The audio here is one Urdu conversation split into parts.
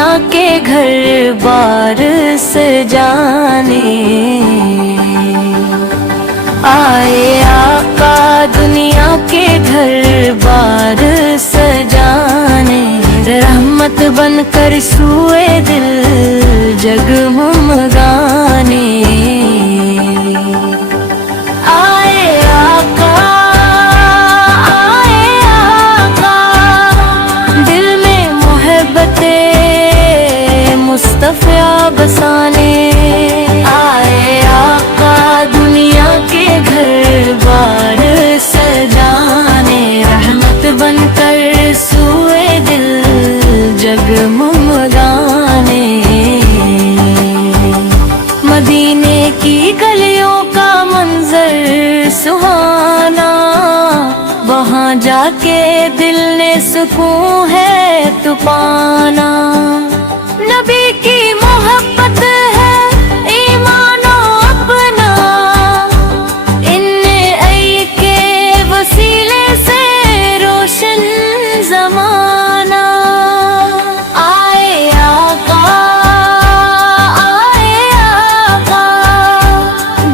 دنیا کے گھر بار سجانے، آئے آقا دنیا کے گھر بار سجانے، رحمت بن کر سوئے دل جگمگانے، آئے آقا دل میں محبت مصطفیٰ بسانے، آئے آقا دنیا کے گھر بار سجانے، رحمت بن کر سوئے دل جگمگانے، مدینے کی گلیوں کا منظر سہانا، وہاں جا کے دل نے سکون ہے تو پانا، نبی کی محبت ہے ایمان اپنا، ان ای کے وسیلے سے روشن زمانہ، آئے آقا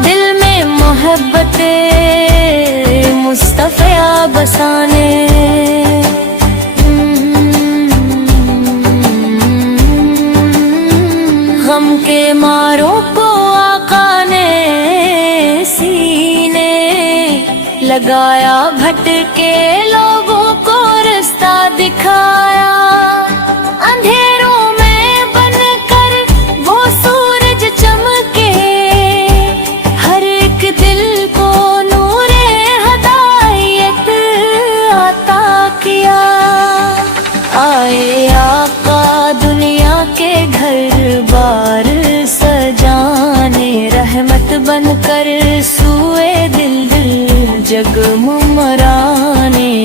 دل میں محبت مصطفیٰ بسانے، غم کے ماروں کو آقا نے سینے لگایا، بھٹکے لوگوں کو رستہ دکھایا، اندھیروں میں بن کر وہ سورج چمکے، ہر ایک دل کو نور ہدایت عطا کیا، آئے آقا دنیا کے گھر بار سجانے، رحمت بن کر سوئے دل جگمگانے،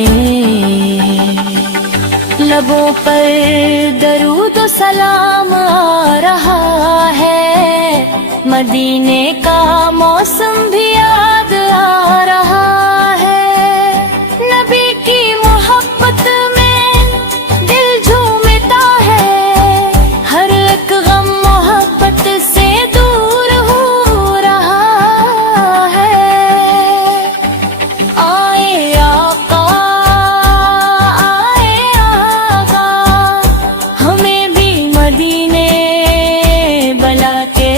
لبوں پر درود و سلام آ رہا ہے، مدینے کا موسم بھی یاد آ رہا ہے، نبی کی محبت میں دل جھومتا ہے، ہر ایک غم محبت سے دور ہو رہا ہے، آئے آقا ہمیں بھی مدینے بلا کے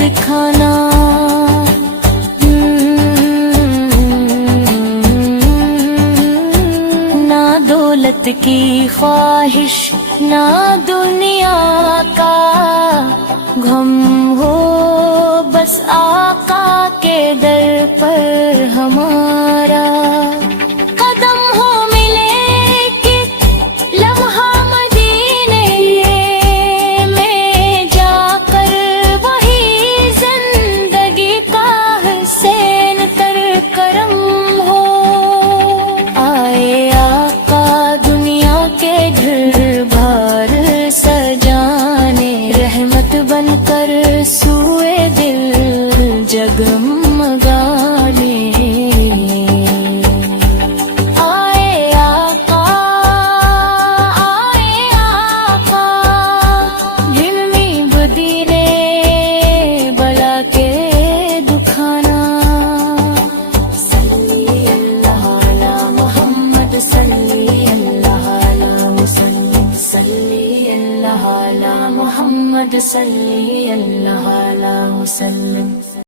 دکھانا، نہ دولت کی خواہش نہ دنیا کا غم ہو، بس آقا کے در پر ہمارا قدم ہو، ملے کہ لمحہ مدینے میں جا کر وہی زندگی کا حسین تر کرم ہو، آئے آقا دنیا کے گھر بار سجانے، رحمت بن کر سوئے دل جگمگانے، آئے آقا علمی بدینے بلا کے دکھانا، صلی اللہ علی محمد صلی اللہ علی وسلم، صلی اللہ علی محمد صلی اللہ علی وسلم۔